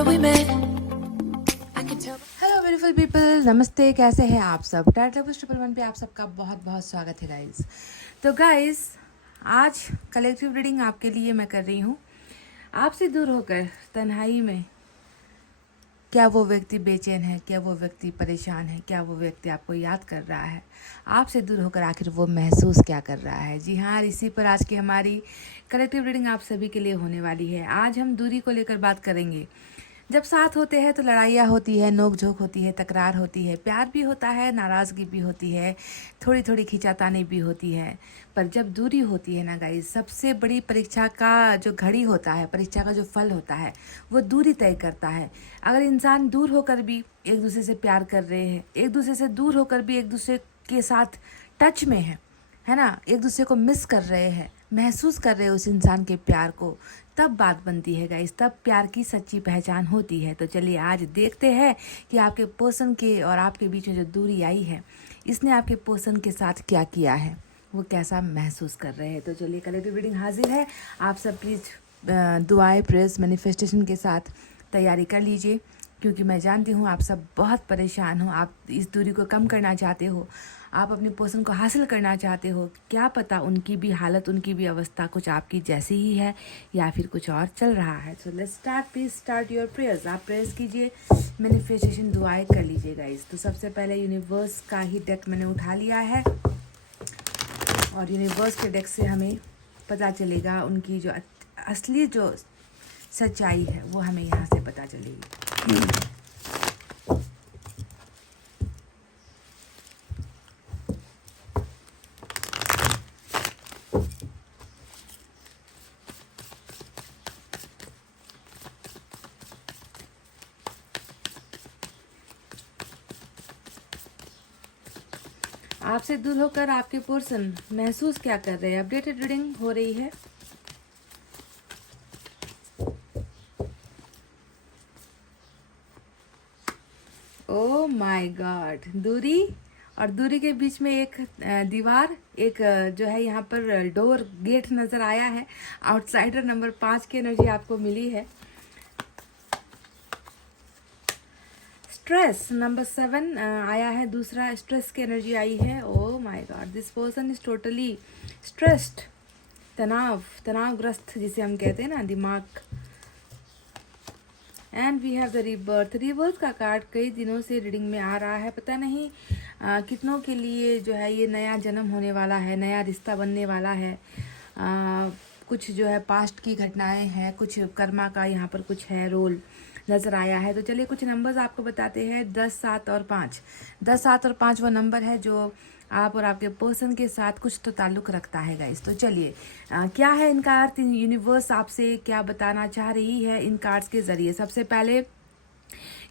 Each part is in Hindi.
remember we met. I can tell. Hello beautiful people, नमस्ते। कैसे हैं आप सब? टाइटल बस 111 पे आप सबका बहुत बहुत स्वागत है गाइस। तो गाइस, आज कलेक्टिव रीडिंग आपके लिए मैं कर रही हूँ। आपसे दूर होकर तन्हाई में क्या वो व्यक्ति बेचैन है, क्या वो व्यक्ति परेशान है, क्या वो व्यक्ति आपको याद कर रहा है, आपसे दूर होकर आखिर वो महसूस क्या कर रहा है। जी हाँ, इसी पर आज की हमारी कलेक्टिव रीडिंग आप सभी के लिए होने वाली है। आज हम दूरी को लेकर बात करेंगे। जब साथ होते हैं तो लड़ाइयाँ होती है, नोक झोंक होती है, तकरार होती है, प्यार भी होता है, नाराज़गी भी होती है, थोड़ी थोड़ी खींचातानी भी होती है। पर जब दूरी होती है ना गाइस, सबसे बड़ी परीक्षा का जो घड़ी होता है, परीक्षा का जो फल होता है, वो दूरी तय करता है। अगर इंसान दूर होकर भी एक दूसरे से प्यार कर रहे हैं, एक दूसरे से दूर होकर भी एक दूसरे के साथ टच में है ना, एक दूसरे को मिस कर रहे हैं, महसूस कर रहे हैं उस इंसान के प्यार को, तब बात बनती है गाइस, तब प्यार की सच्ची पहचान होती है। तो चलिए आज देखते हैं कि आपके पर्सन के और आपके बीच में जो दूरी आई है, इसने आपके पर्सन के साथ क्या किया है, वो कैसा महसूस कर रहे हैं। तो चलिए कलेक्टिव रीडिंग हाजिर है। आप सब प्लीज़ दुआएं, प्रेयर्स, मैनिफेस्टेशन के साथ तैयारी कर लीजिए, क्योंकि मैं जानती हूँ आप सब बहुत परेशान हो, आप इस दूरी को कम करना चाहते हो, आप अपने पर्सन को हासिल करना चाहते हो। क्या पता उनकी भी हालत, उनकी भी अवस्था कुछ आपकी जैसी ही है या फिर कुछ और चल रहा है। सो let's start, please start your prayers. आप प्रेयर्स कीजिए, मैनिफेस्टेशन दुआएं कर लीजिए गाइस। तो सबसे पहले यूनिवर्स का ही डेक मैंने उठा लिया है और यूनिवर्स के डेक से हमें पता चलेगा उनकी जो असली जो सच्चाई है वो हमें यहाँ से पता चलेगी। आपसे दूर होकर आपके पर्सन महसूस क्या कर रहे हैं? अपडेटेड रीडिंग हो रही है। ओ माय गॉड, दूरी और दूरी के बीच में एक दीवार, एक जो है यहाँ पर डोर, गेट नजर आया है। आउटसाइडर नंबर 5 की एनर्जी आपको मिली है। स्ट्रेस नंबर 7 आया है, दूसरा स्ट्रेस की एनर्जी आई है। Oh my God, this person is totally stressed, तनावग्रस्त जिसे हम कहते हैं ना, दिमाग। And we have the rebirth. Rebirth का कार्ड कई दिनों से रीडिंग में आ रहा है। पता नहीं कितनों के लिए जो है ये नया जन्म होने वाला है, नया रिश्ता बनने वाला है। कुछ जो है पास्ट की घटनाएं हैं, कुछ कर्मा का यहाँ पर कुछ है रोल नज़र आया है। तो चलिए कुछ नंबर्स आपको बताते हैं। 10, 7 और 5। 10, 7 और 5 वो नंबर है जो आप और आपके पर्सन के साथ कुछ तो ताल्लुक़ रखता है गाइस। तो चलिए क्या है इनका अर्थ, यूनिवर्स आपसे क्या बताना चाह रही है इन कार्ड्स के ज़रिए। सबसे पहले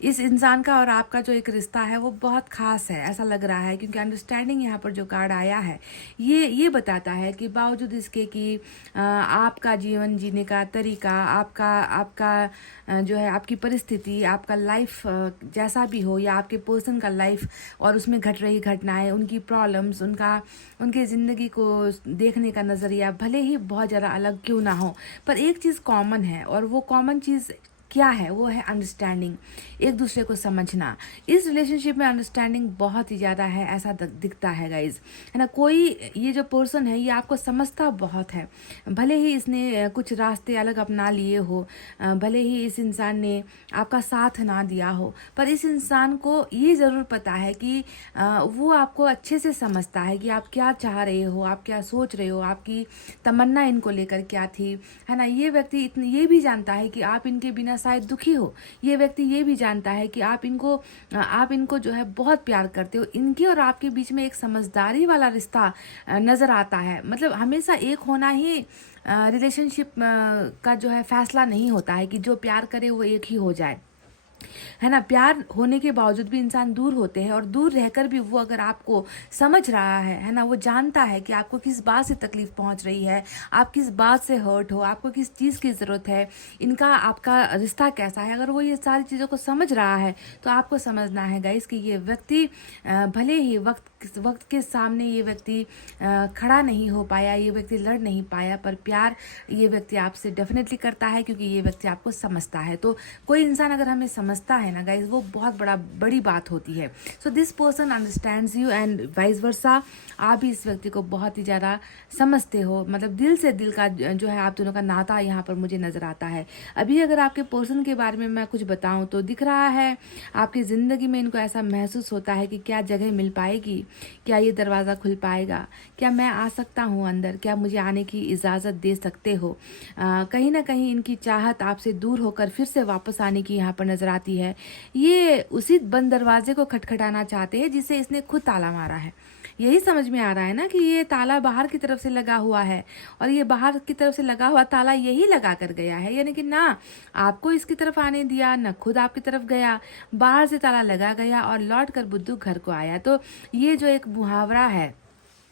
इस इंसान का और आपका जो एक रिश्ता है वो बहुत खास है, ऐसा लग रहा है, क्योंकि अंडरस्टैंडिंग यहाँ पर जो कार्ड आया है ये बताता है कि बावजूद इसके कि आपका जीवन जीने का तरीका, आपका आपका जो है आपकी परिस्थिति, आपका लाइफ जैसा भी हो, या आपके पर्सन का लाइफ और उसमें घट रही घटनाएं, उनकी प्रॉब्लम्स, उनके ज़िंदगी को देखने का नज़रिया भले ही बहुत ज़्यादा अलग क्यों ना हो, पर एक चीज़ कॉमन है, और वो कॉमन चीज़ क्या है? वो है अंडरस्टैंडिंग, एक दूसरे को समझना। इस रिलेशनशिप में अंडरस्टैंडिंग बहुत ही ज़्यादा है, ऐसा दिखता है गाइज, है ना। कोई ये जो पर्सन है ये आपको समझता बहुत है, भले ही इसने कुछ रास्ते अलग अपना लिए हो, भले ही इस इंसान ने आपका साथ ना दिया हो, पर इस इंसान को ये ज़रूर पता है कि वो आपको अच्छे से समझता है कि आप क्या चाह रहे हो, आप क्या सोच रहे हो, आपकी तमन्ना इनको लेकर क्या थी, है ना। ये व्यक्ति ये भी जानता है कि आप इनके बिना शायद दुखी हो। ये व्यक्ति ये भी जानता है कि आप इनको जो है बहुत प्यार करते हो। इनके और आपके बीच में एक समझदारी वाला रिश्ता नज़र आता है। मतलब हमेशा एक होना ही रिलेशनशिप का जो है फैसला नहीं होता है कि जो प्यार करे वो एक ही हो जाए। है ना। प्यार होने के बावजूद भी इंसान दूर होते हैं, और दूर रहकर भी वो अगर आपको समझ रहा है ना, वो जानता है कि आपको किस बात से तकलीफ पहुंच रही है, आप किस बात से हर्ट हो, आपको किस चीज़ की ज़रूरत है, इनका आपका रिश्ता कैसा है, अगर वो ये सारी चीज़ों को समझ रहा है तो आपको समझना है गाइस कि ये व्यक्ति भले ही वक्त के सामने ये व्यक्ति खड़ा नहीं हो पाया, ये व्यक्ति लड़ नहीं पाया, पर प्यार ये व्यक्ति आपसे डेफिनेटली करता है, क्योंकि ये व्यक्ति आपको समझता है। तो कोई इंसान अगर हमें समझता है ना गाइज, वो बहुत बड़ी बात होती है। So this person understands you and vice versa. आप भी इस व्यक्ति को बहुत ही ज़्यादा समझते हो, मतलब दिल से दिल का जो है आप दोनों का नाता यहाँ पर मुझे नज़र आता है। अभी अगर आपके पर्सन के बारे में मैं कुछ बताऊँ तो दिख रहा है आपकी ज़िंदगी में इनको ऐसा महसूस होता है कि क्या जगह मिल पाएगी, क्या ये दरवाज़ा खुल पाएगा, क्या मैं आ सकता हूँ अंदर, क्या मुझे आने की इजाज़त दे सकते हो। कहीं ना कहीं इनकी चाहत आपसे दूर होकर फिर से वापस आने की यहाँ पर नज़र आती है। ये उसी बंद दरवाजे को खटखटाना चाहते हैं जिसे इसने खुद ताला मारा है। यही समझ में आ रहा है ना कि ये ताला बाहर की तरफ से लगा हुआ है, और ये बाहर की तरफ से लगा हुआ ताला यही लगा कर गया है, यानी कि ना आपको इसकी तरफ आने दिया, ना खुद आपकी तरफ गया, बाहर से ताला लगा गया और लौट कर बुद्धू घर को आया। तो ये जो एक मुहावरा है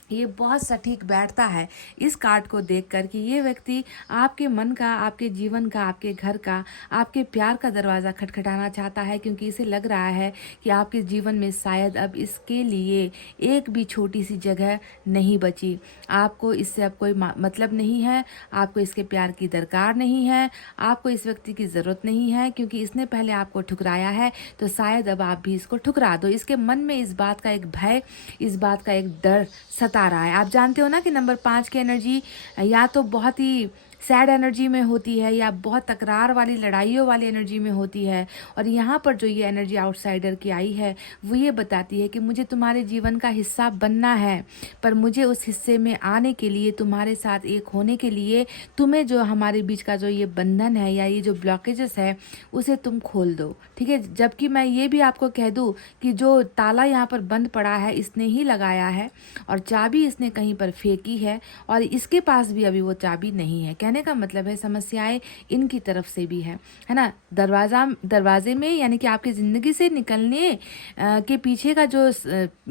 ये बहुत सटीक बैठता है इस कार्ड को देखकर कि ये व्यक्ति आपके मन का, आपके जीवन का, आपके घर का, आपके प्यार का दरवाज़ा खटखटाना चाहता है, क्योंकि इसे लग रहा है कि आपके जीवन में शायद अब इसके लिए एक भी छोटी सी जगह नहीं बची। आपको इससे अब कोई मतलब नहीं है, आपको इसके प्यार की दरकार नहीं है, आपको इस व्यक्ति की ज़रूरत नहीं है, क्योंकि इसने पहले आपको ठुकराया है, तो शायद अब आप भी इसको ठुकरा दो। इसके मन में इस बात का एक भय, इस बात का एक डर सता रहा है। आप जानते हो ना कि नंबर 5 की एनर्जी या तो बहुत ही सैड एनर्जी में होती है, या बहुत तकरार वाली, लड़ाइयों वाली एनर्जी में होती है। और यहाँ पर जो ये एनर्जी आउटसाइडर की आई है वो ये बताती है कि मुझे तुम्हारे जीवन का हिस्सा बनना है, पर मुझे उस हिस्से में आने के लिए, तुम्हारे साथ एक होने के लिए, तुम्हें जो हमारे बीच का जो ये बंधन है या ये जो ब्लॉकेजेस है उसे तुम खोल दो, ठीक है। जबकि मैं ये भी आपको कह दूँ कि जो ताला यहाँ पर बंद पड़ा है इसने ही लगाया है, और चाबी इसने कहीं पर फेंकी है, और इसके पास भी अभी वो चाबी नहीं है। कहने का मतलब है समस्याएं इनकी तरफ से भी है ना। दरवाजे में, यानी कि आपकी ज़िंदगी से निकलने के पीछे का जो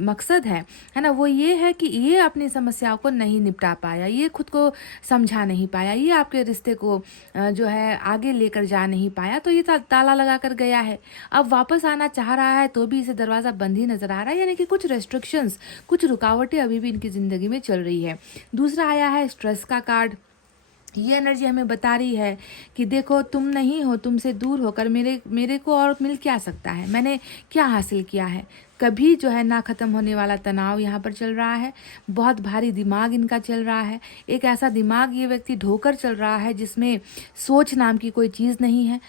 मकसद है ना, वो ये है कि ये अपनी समस्याओं को नहीं निपटा पाया, ये खुद को समझा नहीं पाया, ये आपके रिश्ते को जो है आगे लेकर जा नहीं पाया, तो ये ताला लगा कर गया है। अब वापस आना चाह रहा है तो भी इसे दरवाज़ा बंद ही नज़र आ रहा है, यानी कि कुछ रेस्ट्रिक्शंस, कुछ रुकावटें अभी भी इनकी ज़िंदगी में चल रही है। दूसरा आया है स्ट्रेस का कार्ड। ये एनर्जी हमें बता रही है कि देखो तुम नहीं हो, तुमसे दूर होकर मेरे को और मिल क्या सकता है, मैंने क्या हासिल किया है। कभी जो है ना ख़त्म होने वाला तनाव यहाँ पर चल रहा है, बहुत भारी दिमाग इनका चल रहा है। एक ऐसा दिमाग ये व्यक्ति ढोकर चल रहा है जिसमें सोच नाम की कोई चीज़ नहीं है,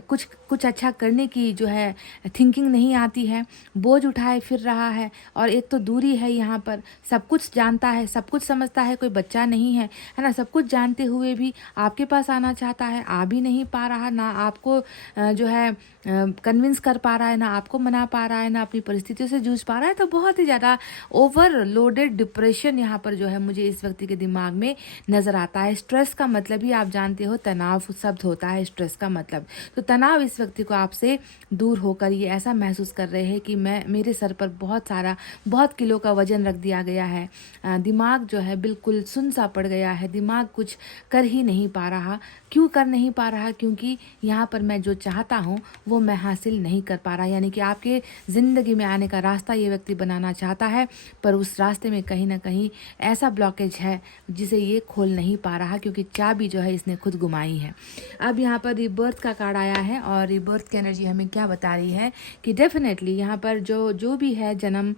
कुछ अच्छा करने की जो है थिंकिंग नहीं आती है, बोझ उठाए फिर रहा है। और एक तो दूरी है यहाँ पर, सब कुछ जानता है, सब कुछ समझता है, कोई बच्चा नहीं है, है ना। सब कुछ जानते हुए भी आपके पास आना चाहता है, आ भी नहीं पा रहा, ना आपको जो है कन्विंस कर पा रहा है, ना आपको मना पा रहा है, ना अपनी परिस्थितियों से जूझ पा रहा है। तो बहुत ही ज़्यादा ओवरलोडेड डिप्रेशन यहाँ पर जो है मुझे इस व्यक्ति के दिमाग में नज़र आता है। स्ट्रेस का मतलब ही आप जानते हो, तनाव शब्द होता है स्ट्रेस का मतलब। तो तनाव इस व्यक्ति को आपसे दूर होकर ये ऐसा महसूस कर रहे हैं कि मेरे सर पर बहुत किलो का वजन रख दिया गया है, दिमाग जो है बिल्कुल सुन सा पड़ गया है, दिमाग कुछ कर ही नहीं पा रहा। क्यों कर नहीं पा रहा? क्योंकि यहाँ पर मैं जो चाहता हूँ वो मैं हासिल नहीं कर पा रहा। यानी कि आपके ज़िंदगी में आने का रास्ता ये व्यक्ति बनाना चाहता है, पर उस रास्ते में कहीं ना कहीं ऐसा ब्लॉकेज है जिसे ये खोल नहीं पा रहा, क्योंकि चाबी जो है इसने खुद गुमाई है। अब यहाँ पर रिबर्थ का कार्ड आया है, और रिबर्थ की एनर्जी हमें क्या बता रही है कि डेफिनेटली यहाँ पर जो भी है जन्म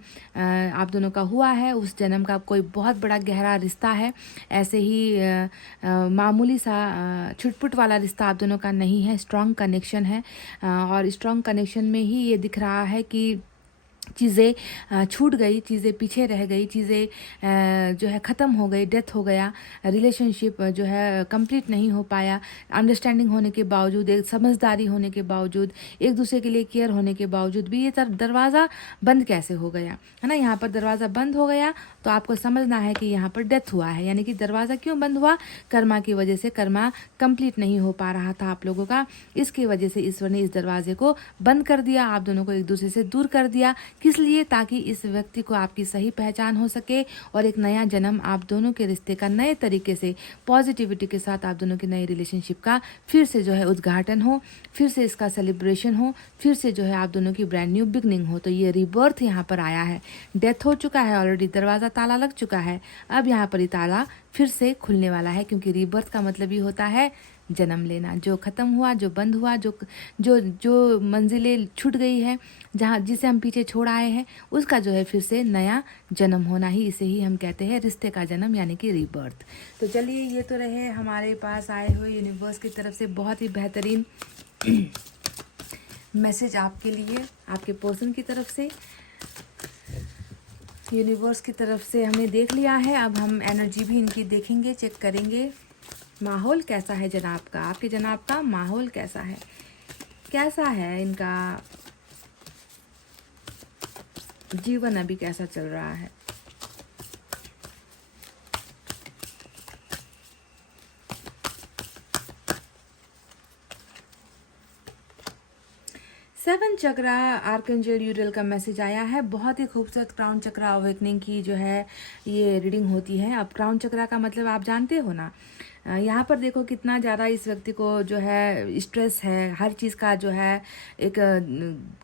आप दोनों का हुआ है, उस जन्म का कोई बहुत बड़ा गहरा रिश्ता है। ऐसे ही मामूली सा छुटपुट वाला रिश्ता आप दोनों का नहीं है, स्ट्रॉन्ग कनेक्शन है। और स्ट्रॉन्ग कनेक्शन में ही ये दिख रहा है कि चीज़ें छूट गई, चीज़ें पीछे रह गई, चीज़ें जो है ख़त्म हो गई, डेथ हो गया, रिलेशनशिप जो है कंप्लीट नहीं हो पाया, अंडरस्टैंडिंग होने के बावजूद, एक समझदारी होने के बावजूद, एक दूसरे के लिए केयर होने के बावजूद भी ये दरवाज़ा बंद कैसे हो गया, है ना। यहाँ पर दरवाज़ा बंद हो गया तो आपको समझना है कि यहाँ पर डेथ हुआ है, यानी कि दरवाज़ा क्यों बंद हुआ? कर्मा की वजह से। कर्मा कंप्लीट नहीं हो पा रहा था आप लोगों का, इसकी वजह से ईश्वर ने इस दरवाजे को बंद कर दिया, आप दोनों को एक दूसरे से दूर कर दिया। किस लिए? ताकि इस व्यक्ति को आपकी सही पहचान हो सके और एक नया जन्म आप दोनों के रिश्ते का नए तरीके से पॉजिटिविटी के साथ आप दोनों की नई रिलेशनशिप का फिर से जो है उद्घाटन हो, फिर से इसका सेलिब्रेशन हो, फिर से जो है आप दोनों की ब्रांड न्यू बिगनिंग हो। तो ये रीबर्थ यहाँ पर आया है, डेथ हो चुका है ऑलरेडी, दरवाज़ा ताला लग चुका है, अब यहाँ पर ये ताला फिर से खुलने वाला है, क्योंकि रीबर्थ का मतलब ही होता है जन्म लेना। जो ख़त्म हुआ, जो बंद हुआ, जो जो जो मंजिलें छूट गई है, जहाँ जिसे हम पीछे छोड़ आए हैं, उसका जो है फिर से नया जन्म होना ही, इसे ही हम कहते हैं रिश्ते का जन्म, यानी कि रीबर्थ। तो चलिए, ये तो रहे हमारे पास आए हुए यूनिवर्स की तरफ से बहुत ही बेहतरीन मैसेज आपके लिए, आपके पर्सन की तरफ से, यूनिवर्स की तरफ से हमने देख लिया है। अब हम एनर्जी भी इनकी देखेंगे, चेक करेंगे। माहौल कैसा है जनाब का, आपके जनाब का माहौल कैसा है, कैसा है इनका जीवन अभी कैसा चल रहा है। सेवन चक्रा आर्कएंजल यूरियल का मैसेज आया है। बहुत ही खूबसूरत क्राउन चक्रा अवेकनिंग की जो है ये रीडिंग होती है। अब क्राउन चक्रा का मतलब आप जानते हो ना, यहाँ पर देखो कितना ज़्यादा इस व्यक्ति को जो है स्ट्रेस है, हर चीज़ का जो है एक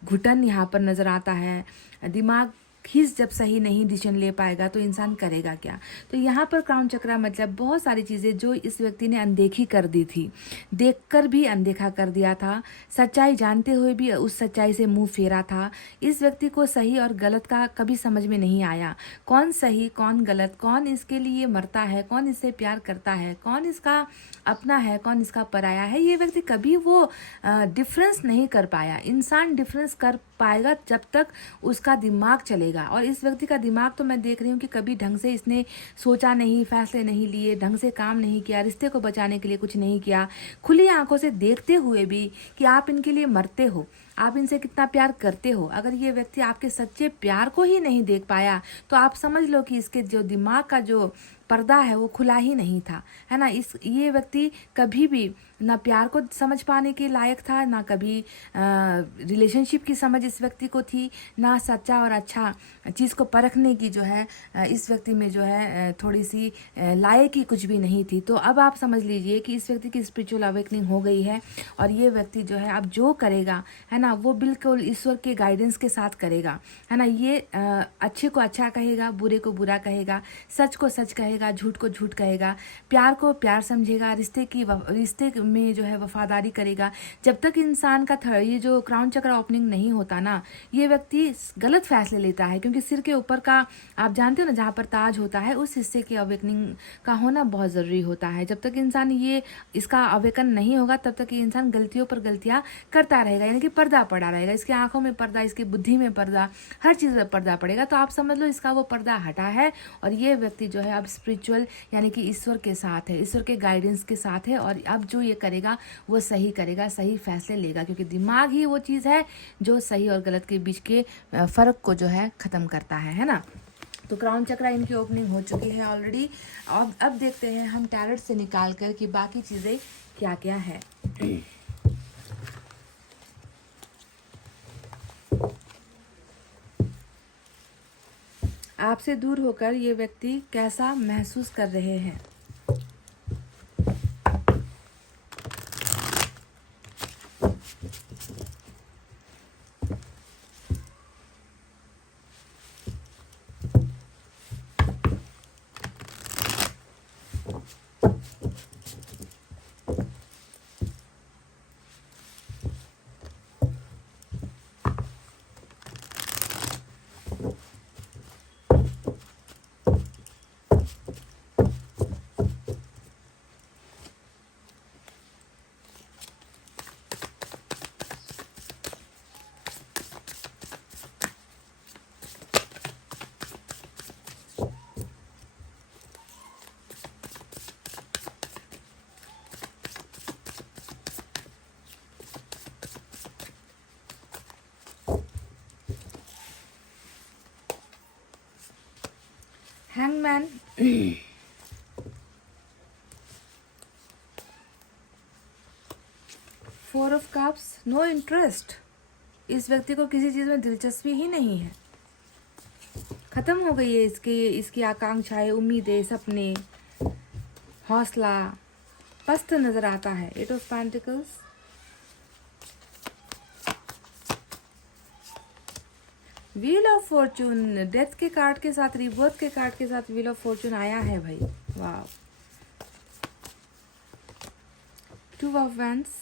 घुटन यहाँ पर नज़र आता है। दिमाग ही जब सही नहीं डिसीजन ले पाएगा तो इंसान करेगा क्या। तो यहाँ पर क्राउन चक्रा मतलब बहुत सारी चीज़ें जो इस व्यक्ति ने अनदेखी कर दी थी, देखकर भी अनदेखा कर दिया था, सच्चाई जानते हुए भी उस सच्चाई से मुंह फेरा था। इस व्यक्ति को सही और गलत का कभी समझ में नहीं आया, कौन सही कौन गलत, कौन इसके लिए मरता है, कौन इससे प्यार करता है, कौन इसका अपना है, कौन इसका पराया है। ये व्यक्ति कभी वो डिफरेंस नहीं कर पाया। इंसान डिफरेंस कर पाएगा जब तक उसका दिमाग चलेगा, और इस व्यक्ति का दिमाग तो मैं देख रही हूँ कि कभी ढंग से इसने सोचा नहीं, फैसले नहीं लिए, ढंग से काम नहीं किया, रिश्ते को बचाने के लिए कुछ नहीं किया। खुली आंखों से देखते हुए भी कि आप इनके लिए मरते हो, आप इनसे कितना प्यार करते हो, अगर ये व्यक्ति आपके सच्चे प्यार को ही नहीं देख पाया तो आप समझ लो कि इसके जो दिमाग का जो पर्दा है वो खुला ही नहीं था, है ना। ये व्यक्ति कभी भी ना प्यार को समझ पाने के लायक था, ना कभी रिलेशनशिप की समझ इस व्यक्ति को थी, ना सच्चा और अच्छा चीज़ को परखने की जो है इस व्यक्ति में जो है थोड़ी सी लायक ही कुछ भी नहीं थी। तो अब आप समझ लीजिए कि इस व्यक्ति की स्पिरिचुअल अवेकनिंग हो गई है, और ये व्यक्ति जो है अब जो करेगा, है ना, वो बिल्कुल ईश्वर के गाइडेंस के साथ करेगा, है ना। ये अच्छे को अच्छा कहेगा, बुरे को बुरा कहेगा, सच को सच कहेगा, झूठ को झूठ कहेगा, प्यार को प्यार समझेगा, रिश्ते में जो है वफादारी करेगा। जब तक इंसान का ये जो क्राउन चक्र ओपनिंग नहीं होता ना, ये व्यक्ति गलत फैसले लेता है, क्योंकि सिर के ऊपर का आप जानते हो ना जहाँ पर ताज होता है, उस हिस्से की अवेकनिंग का होना बहुत ज़रूरी होता है। जब तक इंसान ये इसका अवेकन नहीं होगा तब तक ये इंसान गलतियों पर गलतियाँ करता रहेगा, यानी कि पर्दा पड़ा रहेगा, इसकी आंखों में पर्दा, इसकी बुद्धि में पर्दा, हर चीज़ में पर्दा पड़ेगा। तो आप समझ लो इसका वो पर्दा हटा है, और ये व्यक्ति जो है अब स्पिरिचुअल यानी कि ईश्वर के साथ है, ईश्वर के गाइडेंस के साथ है, और अब जो ये करेगा वो सही करेगा, सही फैसले लेगा, क्योंकि दिमाग ही वो चीज़ है जो सही और गलत के बीच के फ़र्क को जो है ख़त्म करता है ना। तो क्राउन चक्रा इनकी ओपनिंग हो चुकी है ऑलरेडी। अब देखते हैं हम टैरेट से निकाल कर कि बाकी चीज़ें क्या क्या है। आपसे दूर होकर ये व्यक्ति कैसा महसूस कर रहे हैं। Hangman, four of cups, no interest. इस व्यक्ति को किसी चीज़ में दिलचस्पी ही नहीं है, खत्म हो गई है इसकी आकांक्षाएं, उम्मीदें, सपने, हौसला पस्त नजर आता है। Eight of pentacles, wheel of fortune, death के कार्ड के साथ, रिबर्थ के कार्ड के साथ व्हील ऑफ फॉर्चून आया है भाई, वाह। Two of wands,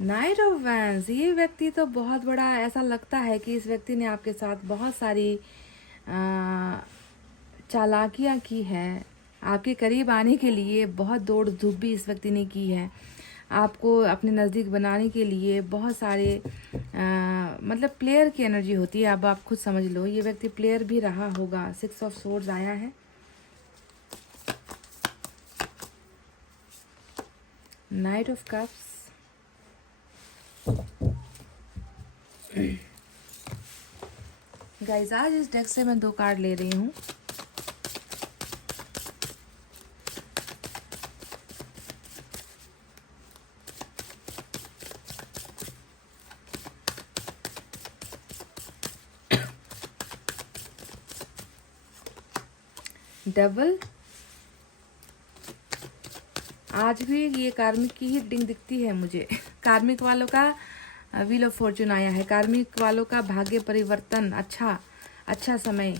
night of wands. ये व्यक्ति तो बहुत बड़ा, ऐसा लगता है कि इस व्यक्ति ने आपके साथ बहुत सारी चालाकियाँ की है, आपके करीब आने के लिए बहुत दौड़ धूप भी इस व्यक्ति ने की है, आपको अपने नज़दीक बनाने के लिए बहुत सारे मतलब प्लेयर की एनर्जी होती है। अब आप खुद समझ लो, ये व्यक्ति प्लेयर भी रहा होगा। सिक्स ऑफ सोर्ड्स आया है, नाइट ऑफ कप्स, गाइस आज इस डेक से मैं 2 कार्ड ले रही हूँ। डबल, आज भी ये कार्मिक की ही रीडिंग दिखती है मुझे। कार्मिक वालों का व्हील ऑफ फॉर्चून आया है, कार्मिक वालों का भाग्य परिवर्तन, अच्छा समय।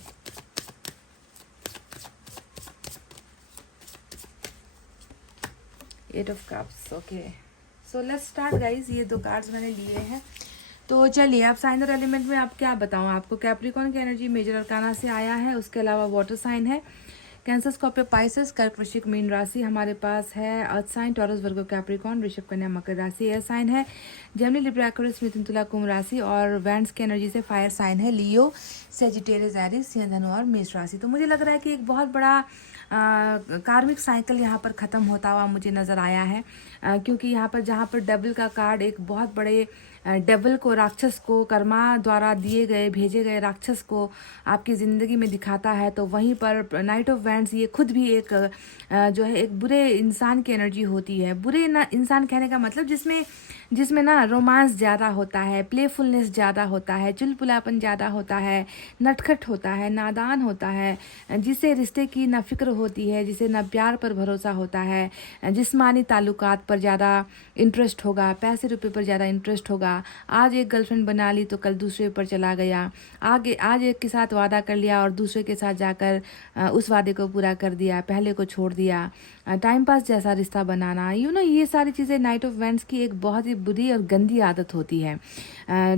Eight of cups, okay so let's start guys. ये 2 कार्ड्स मैंने लिए हैं, तो चलिए अब साइन और एलिमेंट में आप क्या बताऊं आपको। कैप्रिकॉर्न की एनर्जी मेजर अरकाना से आया है, उसके अलावा वाटर साइन है, कैंसर, स्कॉर्पियो, पाइसेस, कर्क, वृश्चिक, मीन राशि हमारे पास है, अर्थ साइन, टॉरस, वर्गो, कैप्रिकॉर्न, वृषभ, कन्या, मकर राशि एयर साइन है, जेमिनी, लिब्रा, एक्वेरियस, मिथुन, तुला, कुंभ राशि, और वैंड्स की एनर्जी से फायर साइन है, लियो, सेजिटेरियस, एरीज, सिंह, धनु और मेष राशि। तो मुझे लग रहा है कि एक बहुत बड़ा कार्मिक साइकिल यहाँ पर ख़त्म होता हुआ मुझे नज़र आया है, क्योंकि यहाँ पर जहाँ पर डबल का कार्ड एक बहुत बड़े डेवल को, राक्षस को, कर्मा द्वारा दिए गए भेजे गए राक्षस को आपकी ज़िंदगी में दिखाता है, तो वहीं पर नाइट ऑफ वैंड्स ये खुद भी एक जो है एक बुरे इंसान की एनर्जी होती है। बुरे इंसान कहने का मतलब जिसमें ना रोमांस ज़्यादा होता है, प्लेफुलनेस ज़्यादा होता है, चुलबुलापन ज़्यादा होता है, नटखट होता है, नादान होता है, जिसे रिश्ते की ना फिक्र होती है, जिसे ना प्यार पर भरोसा होता है, जिस्मानी ताल्लुकात पर ज़्यादा इंटरेस्ट होगा, पैसे रुपए पर ज़्यादा इंटरेस्ट होगा। आज एक गर्लफ्रेंड बना ली तो कल दूसरे पर चला गया, आज एक के साथ वादा कर लिया और दूसरे के साथ जाकर उस वादे को पूरा कर दिया, पहले को छोड़ दिया, टाइम पास जैसा रिश्ता बनाना, ये सारी चीज़ें नाइट ऑफ वैंड्स की एक बहुत ही बुरी और गंदी आदत होती है।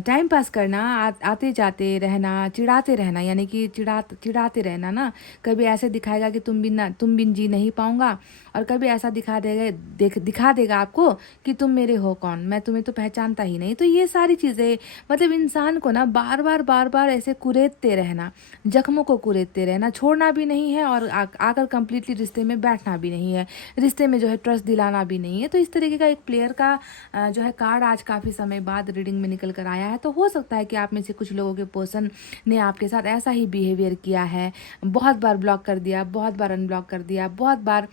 टाइम पास करना, आते जाते रहना, चिढ़ाते रहना, यानी कि चिढ़ाते रहना ना, कभी ऐसे दिखाएगा कि तुम बिन जी नहीं पाऊंगा, और कभी ऐसा दिखा देगा आपको कि तुम मेरे हो कौन, मैं तुम्हें तो पहचानता ही नहीं। तो ये सारी चीज़ें मतलब इंसान को ना बार बार ऐसे कुरेदते रहना, जख्मों को कुरेदते रहना, छोड़ना भी नहीं है और आकर कंप्लीटली रिश्ते में बैठना भी नहीं है, रिश्ते में जो है ट्रस्ट दिलाना भी नहीं है। तो इस तरीके का एक प्लेयर का जो है कार्ड आज काफ़ी समय बाद रीडिंग में निकल कर आया है। तो हो सकता है कि आप में से कुछ लोगों के पर्सन ने आपके साथ ऐसा ही बिहेवियर किया है, बहुत बार ब्लॉक कर दिया, बहुत बार अनब्लॉक कर दिया, बहुत बार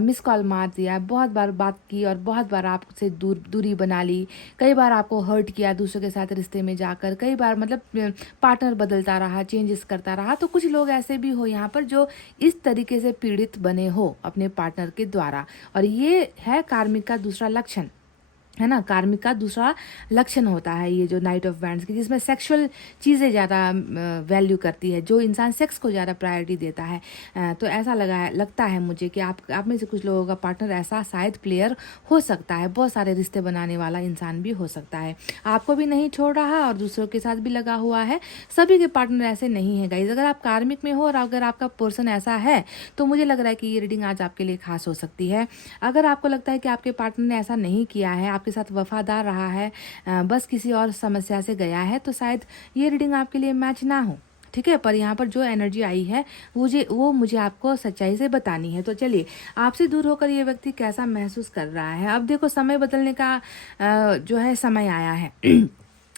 मिस कॉल मार दिया, बहुत बार बात की और बहुत बार आपसे दूरी बना ली, कई बार आपको हर्ट किया दूसरों के साथ रिश्ते में जाकर, कई बार मतलब पार्टनर बदलता रहा, चेंजेस करता रहा। तो कुछ लोग ऐसे भी हो यहाँ पर जो इस तरीके से पीड़ित बने हो अपने पार्टनर के द्वारा, और ये है कार्मिक का दूसरा लक्षण, है ना। कार्मिक का दूसरा लक्षण होता है ये जो नाइट ऑफ वैंड्स की, जिसमें सेक्सुअल चीज़ें ज़्यादा वैल्यू करती है, जो इंसान सेक्स को ज़्यादा प्रायोरिटी देता है। तो ऐसा लगता है मुझे कि आप में से कुछ लोगों का पार्टनर ऐसा शायद प्लेयर हो सकता है, बहुत सारे रिश्ते बनाने वाला इंसान भी हो सकता है, आपको भी नहीं छोड़ रहा और दूसरों के साथ भी लगा हुआ है। सभी के पार्टनर ऐसे नहीं है गाइज। अगर आप कार्मिक में हो और अगर आपका पर्सन ऐसा है तो मुझे लग रहा है कि ये रीडिंग आज आपके लिए खास हो सकती है। अगर आपको लगता है कि आपके पार्टनर ने ऐसा नहीं किया है, आपके साथ वफादार रहा है, बस किसी और समस्या से गया है, तो शायद ये रीडिंग आपके लिए मैच ना हो, ठीक है। पर यहाँ पर जो एनर्जी आई है वो मुझे आपको सच्चाई से बतानी है। तो चलिए, आपसे दूर होकर ये व्यक्ति कैसा महसूस कर रहा है। अब देखो, समय बदलने का जो है समय आया है।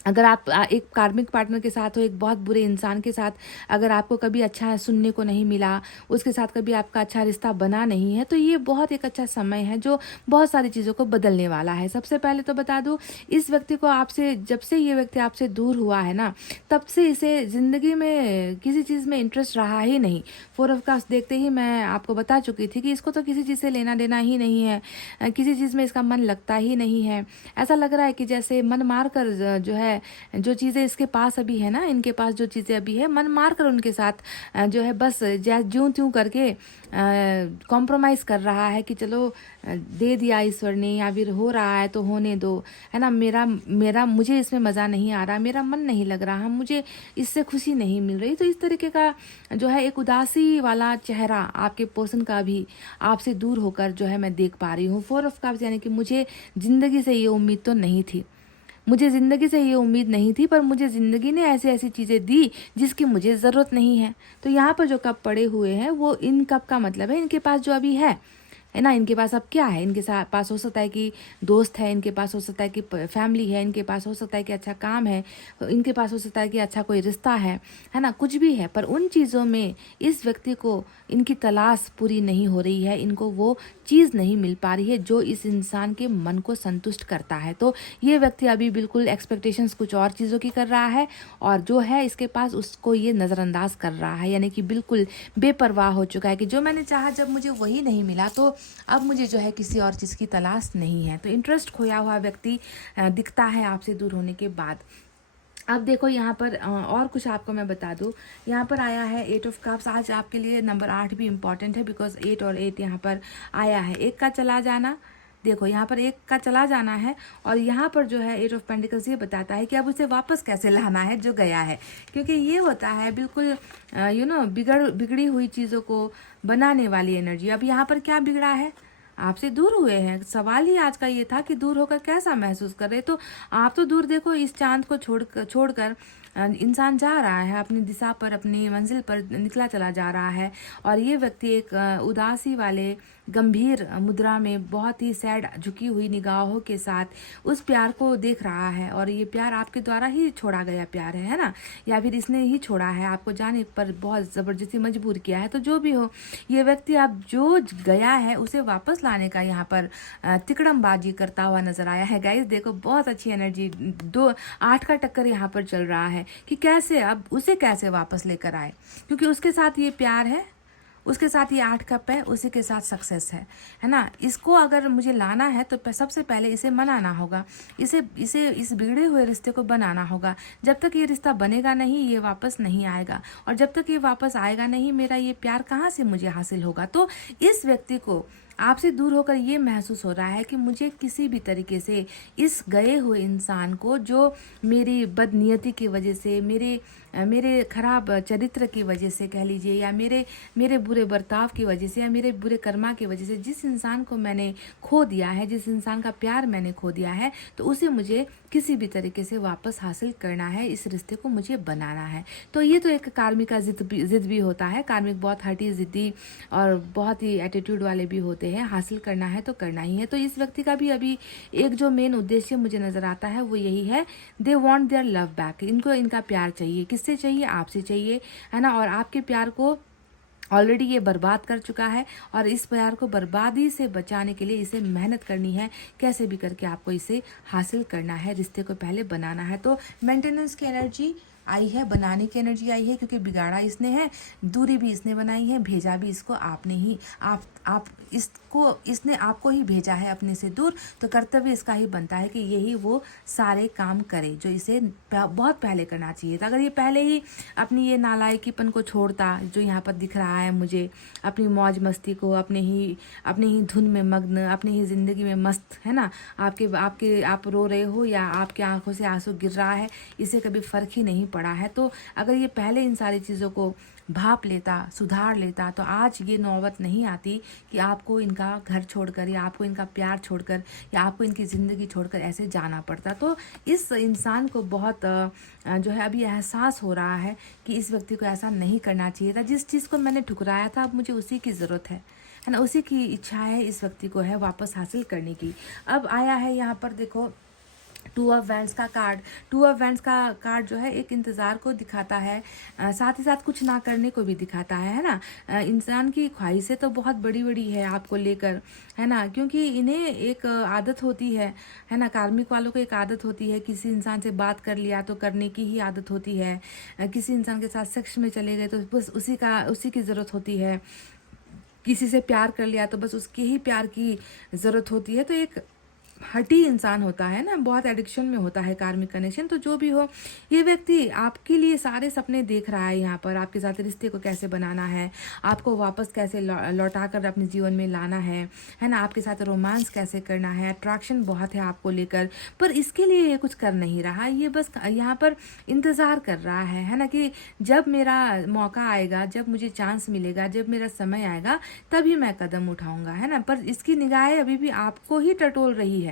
अगर आप एक कार्मिक पार्टनर के साथ हो, एक बहुत बुरे इंसान के साथ अगर आपको कभी अच्छा सुनने को नहीं मिला, उसके साथ कभी आपका अच्छा रिश्ता बना नहीं है, तो ये बहुत एक अच्छा समय है जो बहुत सारी चीज़ों को बदलने वाला है। सबसे पहले तो बता दूँ, इस व्यक्ति को आपसे, जब से ये व्यक्ति आपसे दूर हुआ है ना, तब से इसे ज़िंदगी में किसी चीज़ में इंटरेस्ट रहा ही नहीं। 4 ऑफ कप्स देखते ही मैं आपको बता चुकी थी कि इसको तो किसी चीज़ से लेना देना ही नहीं है, किसी चीज़ में इसका मन लगता ही नहीं है। ऐसा लग रहा है कि जैसे मन मार कर जो है, जो चीज़ें इसके पास अभी है ना, इनके पास जो चीज़ें अभी है, मन मार कर उनके साथ जो है बस ज्यों त्यों करके कॉम्प्रोमाइज़ कर रहा है कि चलो दे दिया ईश्वर ने, या फिर हो रहा है तो होने दो, है ना। मेरा मेरा मुझे इसमें मज़ा नहीं आ रहा, मेरा मन नहीं लग रहा, मुझे इससे खुशी नहीं मिल रही। तो इस तरीके का जो है एक उदासी वाला चेहरा आपके पर्सन का भी आपसे दूर होकर जो है मैं देख पा रही हूँ। 4 ऑफ कप्स यानी कि मुझे ज़िंदगी से ये उम्मीद तो नहीं थी, मुझे ज़िंदगी से ये उम्मीद नहीं थी, पर मुझे ज़िंदगी ने ऐसी ऐसी चीज़ें दी जिसकी मुझे ज़रूरत नहीं है। तो यहाँ पर जो कप पड़े हुए हैं वो इन कप का मतलब है इनके पास जो अभी है ना, इनके पास अब क्या है, इनके साथ पास हो सकता है कि दोस्त है, इनके पास हो सकता है कि फैमिली है, इनके पास हो सकता है कि अच्छा काम है, इनके पास हो सकता है कि अच्छा कोई रिश्ता है ना, कुछ भी है। पर उन चीज़ों में इस व्यक्ति को इनकी तलाश पूरी नहीं हो रही है, इनको वो चीज़ नहीं मिल पा रही है जो इस इंसान के मन को संतुष्ट करता है। तो ये व्यक्ति अभी बिल्कुल एक्सपेक्टेशंस कुछ और चीज़ों की कर रहा है, और जो है इसके पास उसको ये नज़रअंदाज कर रहा है, यानी कि बिल्कुल बेपरवाह हो चुका है कि जो मैंने चाहा जब मुझे वही नहीं मिला, तो अब मुझे जो है किसी और चीज़ की तलाश नहीं है। तो इंटरेस्ट खोया हुआ व्यक्ति दिखता है आपसे दूर होने के बाद। अब देखो यहाँ पर और कुछ आपको मैं बता दूँ, यहाँ पर आया है 8 ऑफ कप्स। आज आपके लिए नंबर 8 भी इम्पॉर्टेंट है, बिकॉज 8 और 8 यहाँ पर आया है। एक का चला जाना, देखो यहाँ पर एक का चला जाना है, और यहाँ पर जो है 8 ऑफ पेंटिकल्स ये बताता है कि अब उसे वापस कैसे लाना है जो गया है, क्योंकि ये होता है बिल्कुल बिगड़ी हुई चीज़ों को बनाने वाली एनर्जी। अब यहाँ पर क्या बिगड़ा है, आपसे दूर हुए हैं। सवाल ही आज का ये था कि दूर होकर कैसा महसूस कर रहे। तो आप तो दूर देखो, इस चांद को छोड़कर इंसान जा रहा है अपनी दिशा पर, अपनी मंजिल पर निकला चला जा रहा है, और ये व्यक्ति एक उदासी वाले गंभीर मुद्रा में बहुत ही सैड झुकी हुई निगाहों के साथ उस प्यार को देख रहा है। और ये प्यार आपके द्वारा ही छोड़ा गया प्यार है ना, या फिर इसने ही छोड़ा है, आपको जाने पर बहुत ज़बरदस्ती मजबूर किया है। तो जो भी हो, ये व्यक्ति अब जो गया है उसे वापस लाने का यहाँ पर तिकड़मबाजी करता हुआ नजर आया है। गाइस देखो, बहुत अच्छी एनर्जी, 8 का टक्कर यहाँ पर चल रहा है कि कैसे अब उसे कैसे वापस लेकर आए, क्योंकि उसके साथ ये प्यार है, उसके साथ ये 8 कप है, उसी के साथ सक्सेस है ना। इसको अगर मुझे लाना है तो सबसे पहले इसे मनाना होगा, इसे इस बिगड़े हुए रिश्ते को बनाना होगा। जब तक ये रिश्ता बनेगा नहीं, ये वापस नहीं आएगा, और जब तक ये वापस आएगा नहीं, मेरा ये प्यार कहाँ से मुझे हासिल होगा। तो इस व्यक्ति को आपसे दूर होकर ये महसूस हो रहा है कि मुझे किसी भी तरीके से इस गए हुए इंसान को, जो मेरी बदनीयती की वजह से, मेरे खराब चरित्र की वजह से कह लीजिए, या मेरे बुरे बर्ताव की वजह से, या मेरे बुरे कर्मा की वजह से जिस इंसान को मैंने खो दिया है, जिस इंसान का प्यार मैंने खो दिया है, तो उसे मुझे किसी भी तरीके से वापस हासिल करना है, इस रिश्ते को मुझे बनाना है। तो ये तो एक कार्मिक का जिद भी होता है। कार्मिक बहुत हठी, जिद्दी और बहुत ही एटीट्यूड वाले भी होते हैं। हासिल करना है तो करना ही है। तो इस व्यक्ति का भी अभी एक जो मेन उद्देश्य मुझे नज़र आता है वो यही है, they want their love back. इनको इनका प्यार चाहिए, किससे चाहिए, आपसे चाहिए, है ना। और आपके प्यार को ऑलरेडी ये बर्बाद कर चुका है, और इस प्यार को बर्बादी से बचाने के लिए इसे मेहनत करनी है, कैसे भी करके आपको इसे हासिल करना है, रिश्ते को पहले बनाना है। तो मेंटेनेंस की एनर्जी आई है, बनाने की एनर्जी आई है, क्योंकि बिगाड़ा इसने है, दूरी भी इसने बनाई है, भेजा भी इसको आपने ही, आप इसने आपको ही भेजा है अपने से दूर। तो कर्तव्य इसका ही बनता है कि यही वो सारे काम करे जो इसे बहुत पहले करना चाहिए था। अगर ये पहले ही अपनी ये नालायकीपन को छोड़ता, जो यहाँ पर दिख रहा है मुझे, अपनी मौज मस्ती को, अपने ही धुन में मग्न, अपनी ही ज़िंदगी में मस्त, है ना। आप रो रहे हो या आपके आंखों से आंसू गिर रहा है, इसे कभी फ़र्क ही नहीं पड़ा है। तो अगर ये पहले इन सारी चीज़ों को भाप लेता, सुधार लेता, तो आज ये नौबत नहीं आती कि आपको इनका घर छोड़कर, या आपको इनका प्यार छोड़कर, या आपको इनकी ज़िंदगी छोड़कर ऐसे जाना पड़ता। तो इस इंसान को बहुत जो है अभी एहसास हो रहा है कि इस व्यक्ति को ऐसा नहीं करना चाहिए था। जिस चीज़ को मैंने ठुकराया था, अब मुझे उसी की ज़रूरत है ना, उसी की इच्छा है इस व्यक्ति को है वापस हासिल करने की। अब आया है यहाँ पर देखो टू ऑफ वैंड्स का कार्ड, टू ऑफ वैंड्स का कार्ड जो है एक इंतज़ार को दिखाता है, साथ ही साथ कुछ ना करने को भी दिखाता है ना। इंसान की ख्वाहिशें तो बहुत बड़ी बड़ी है आपको लेकर, है ना, क्योंकि इन्हें एक आदत होती है ना। कार्मिक वालों को एक आदत होती है, किसी इंसान से बात कर लिया तो करने की ही आदत होती है, किसी इंसान के साथ सेक्स में चले गए तो बस उसी की ज़रूरत होती है, किसी से प्यार कर लिया तो बस उसके ही प्यार की ज़रूरत होती है। तो एक हटी इंसान होता है ना, बहुत एडिक्शन में होता है कार्मिक कनेक्शन। तो जो भी हो, ये व्यक्ति आपके लिए सारे सपने देख रहा है यहाँ पर, आपके साथ रिश्ते को कैसे बनाना है, आपको वापस कैसे लौटा कर अपने जीवन में लाना है ना, आपके साथ रोमांस कैसे करना है, अट्रैक्शन बहुत है आपको लेकर। पर इसके लिए ये कुछ कर नहीं रहा, ये बस यहाँ पर इंतज़ार कर रहा है ना, कि जब मेरा मौका आएगा, जब मुझे चांस मिलेगा, जब मेरा समय आएगा तभी मैं कदम उठाऊंगा, है ना। पर इसकी निगाहें अभी भी आपको ही टटोल रही है,